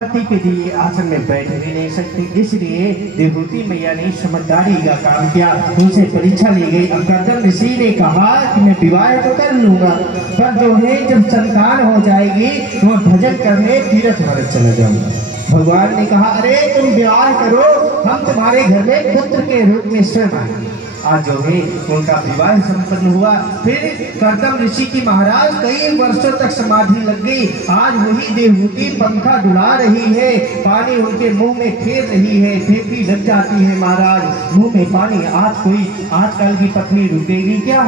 पति के लिए आसन में बैठ भी नहीं सकते, इसलिए देवहूति मैया ने समझदारी का काम किया। उनसे परीक्षा ली गई। अब कर्दम ऋषि ने कहा कि मैं विवाह तो कर लूंगा, पर जो है जब संतान हो जाएगी तो मैं भजन करने तीर्थ भारत चला जाऊंगा। भगवान ने कहा, अरे तुम विवाह करो, हम तुम्हारे घर में पुत्र के रूप में स्वयं आएंगे। आज जो है उनका विवाह संपन्न हुआ। फिर कर्दम ऋषि की महाराज कई वर्षों तक समाधि लग गई। आज वही देवहूति पंखा डुला रही है, पानी उनके मुंह में फेर रही है, फेंकी लग जाती है महाराज मुंह में पानी। आजकल की पत्नी रुकेगी क्या?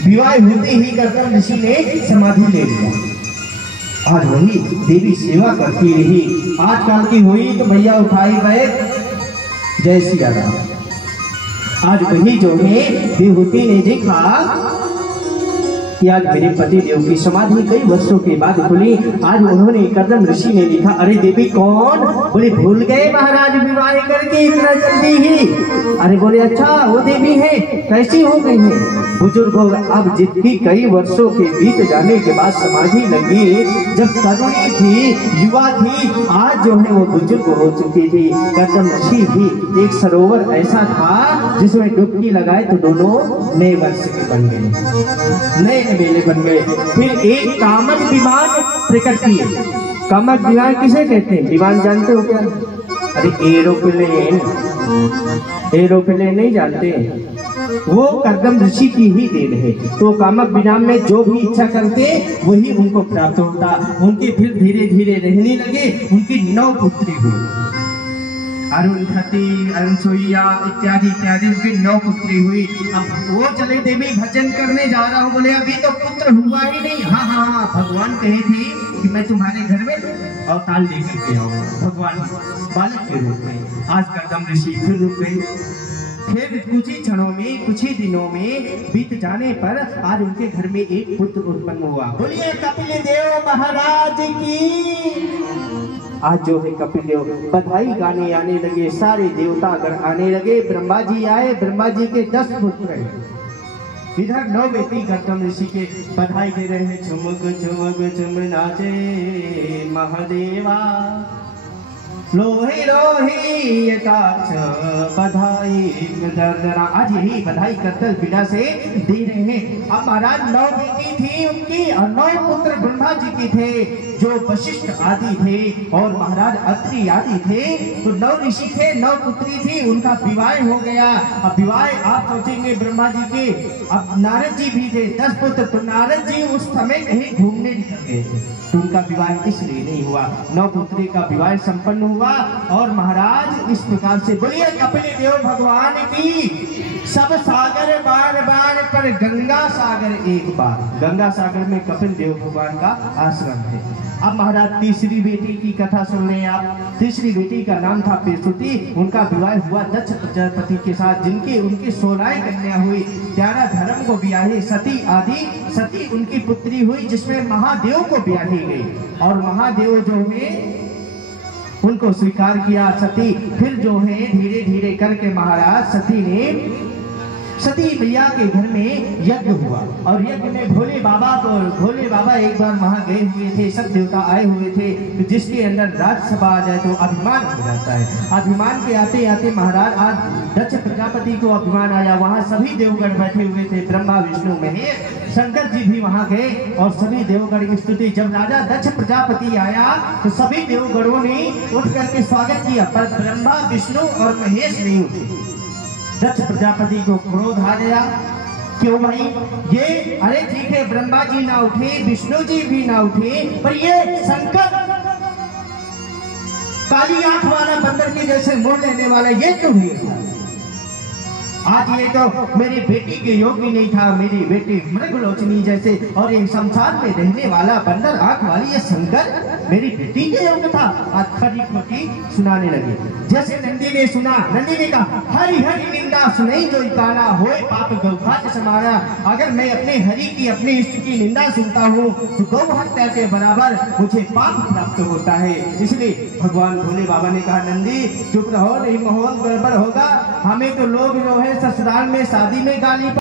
विवाह होते ही कर्दम ऋषि ने समाधि ले लिया। आज वही देवी सेवा करती रही। आजकल की हुई तो भैया उठाई बैठ, जय सिया राम। आज वही जो है देवहूति ने देखा कि आज मेरे पति देव की समाधि कई वर्षों के बाद खुली। आज उन्होंने कर्दम ऋषि ने लिखा, अरे देवी कौन? बोले भूल गए महाराज विवाह करके इतना जल्दी ही? अरे बोले अच्छा वो देवी है, कैसी हो गई है? बुजुर्ग हो, अब जितनी कई वर्षों के बीत जाने के बाद समाधि लगी, जब तरुणी थी, युवा थी, आज जो है वो बुजुर्ग हो चुकी थी। कर्दम ऋषि भी एक सरोवर ऐसा था जिसमें डुबकी लगाए तो दोनों नए वर्ष के बन गए, नए बेले बन गए। फिर एक कामन विमान प्रकट किए। कामन विमान किसे कहते हैं? विमान जानते हो क्या? अरे एरोप्लेन नहीं जानते? वो कर्दम ऋषि की ही देन है। तो कामक विमान में जो भी इच्छा करते वही उनको प्राप्त होता। उनके फिर धीरे धीरे रहने लगे। उनकी 9 पुत्री हुई, अरुंधति, अनसुईया इत्यादि इत्यादि उनकी 9 पुत्री हुई। अब वो चले देवी भजन करने जा रहा हूँ, बोले अभी तो पुत्र हुआ ही नहीं। हाँ, भगवान कहे थे कि मैं तुम्हारे घर में अवतार लेकर के आऊँ, भगवान बालक के रूप में। आज कर्दम ऋषि फिर रुक गए। फिर कुछ ही क्षणों में, कुछ ही दिनों में बीत जाने पर आज उनके घर में एक पुत्र उत्पन्न हुआ। बोलिए कपिल देव महाराज की। आज जो है कपिल देव बधाई गाने आने लगे, सारे देवतागण आने लगे। ब्रह्मा जी आए, ब्रह्मा जी के 10 पुत्र हैं। इधर 9 बेटी कर्दम ऋषि के बधाई दे रहे हैं। चुमक चुमक चुम नाचे महादेवा, लोही लोही काछ बधाई दर्दना। आज यही बधाई कर्तल बिना से दे रहे हैं। अब महाराज 9 बेटी थी उनकी और 9 पुत्र ब्रह्मा जी के थे, जो वशिष्ठ आदि थे और महाराज अत्रि आदि थे। तो 9 ऋषि थे, 9 पुत्री थी, उनका विवाह हो गया। अब विवाह आप सोचेंगे ब्रह्मा जी के, अब नारद जी भी थे 10 पुत्र। तो नारद जी उस समय कहीं घूमने निकल गए थे, तो उनका विवाह इसलिए नहीं हुआ। 9 पुत्री का विवाह संपन्न हुआ। और महाराज इस प्रकार से बोलिए कपिल देव भगवान की। सब सागर बार बार पर गंगा सागर एक बार। गंगा सागर में कपिल देव भगवान का आश्रम है। अब महाराज तीसरी बेटी की कथा सुन लें आप। तीसरी बेटी का नाम था पेसुती। उनका विवाह हुआ दक्ष प्रजापति के साथ, जिनकी उनकी 16 कन्या हुई। 11 धर्म को ब्याहे सती आदि। सती उनकी पुत्री हुई, जिसमें महादेव को ब्याही गई और महादेव जो है उनको स्वीकार किया। सती फिर जो है धीरे धीरे करके महाराज सती मैया के घर में यज्ञ हुआ। और यज्ञ में भोले बाबा एक बार वहां गए हुए थे, सब देवता आए हुए थे। तो जिसके अंदर राज्यसभा आ जाए तो अभिमान हो जाता है। अभिमान के आते आते महाराज आज दक्ष प्रजापति को अभिमान आया। वहां सभी देवगण बैठे हुए थे, ब्रह्मा विष्णु महेश, शंकर जी भी वहां गए और सभी देवगण की स्तुति। जब राजा दक्ष प्रजापति आया तो सभी देवगणों ने उठ करके स्वागत किया, पर ब्रह्मा विष्णु और महेश नहीं उठे। दक्ष प्रजापति को क्रोध आ गया। क्यों भाई ये? अरे ठीक है ब्रह्मा जी ना उठे, विष्णु जी भी ना उठे, पर ये शंकर काली आंख वाला बंदर के जैसे मुंह लेने वाला ये क्यों नहीं? आज ये तो मेरी बेटी के योग भी नहीं था। मेरी बेटी मृगलोचनी जैसे और एक संसार में रहने वाला बंदर आंख वाली ये शंकर मेरी बेटी के योग था। आज खरी खोटी सुनाने लगे। जैसे नंदी ने सुना, नंदी ने कहा हरि हरि निंदा सुनई जो काना होए पाप गौघात समाना। अगर मैं अपने हरि की, अपने इष्ट की निंदा सुनता हूँ तो गौ हत्या के बराबर मुझे पाप प्राप्त होता है। इसलिए भगवान भोले बाबा ने कहा नंदी चुप रहो, नहीं माहौल गड़बड़ होगा। हमें तो लोग जो है ससुराल में शादी में गाली